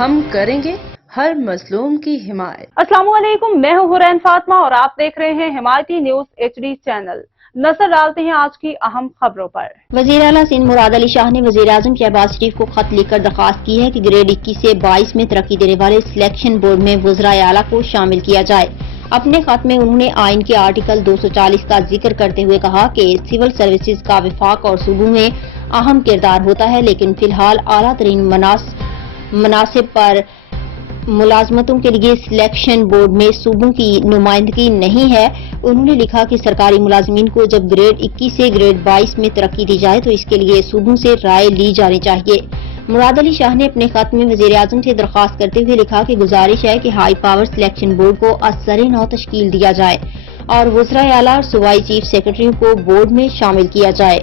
ہم کریں گے ہر مظلوم کی حمایت۔ السلام علیکم، میں ہوں حرین فاطمہ اور آپ دیکھ رہے ہیں حمایتی نیوز HD چینل۔ نظر ڈالتے ہیں آج کی اہم خبروں پر۔ وزیر اعلیٰ سندھ مراد علی شاہ نے وزیر اعظم شہباز شریف کو خط لکھ کر درخواست کی ہے کہ گریڈ 21 سے 22 میں ترقی دینے والے سلیکشن بورڈ میں وزرائے اعلیٰ کو شامل کیا جائے۔ اپنے خط میں انہوں نے آئین کے آرٹیکل 240 کا ذکر کرتے ہوئے کہا کہ سول سروسز کا وفاق اور صوبوں میں اہم کردار ہوتا ہے، لیکن فی الحال اعلیٰ ترین مناصب پر ملازمتوں کے لیے سلیکشن بورڈ میں صوبوں کی نمائندگی نہیں ہے۔ انہوں نے لکھا کہ سرکاری ملازمین کو جب گریڈ 21 سے گریڈ 22 میں ترقی دی جائے تو اس کے لیے صوبوں سے رائے لی جانی چاہیے۔ مراد علی شاہ نے اپنے خط میں وزیر اعظم سے درخواست کرتے ہوئے لکھا کہ گزارش ہے کہ ہائی پاور سلیکشن بورڈ کو ازسر نو تشکیل دیا جائے اور وزرائے اعلیٰ اور صوبائی چیف سیکرٹریوں کو بورڈ میں شامل کیا جائے۔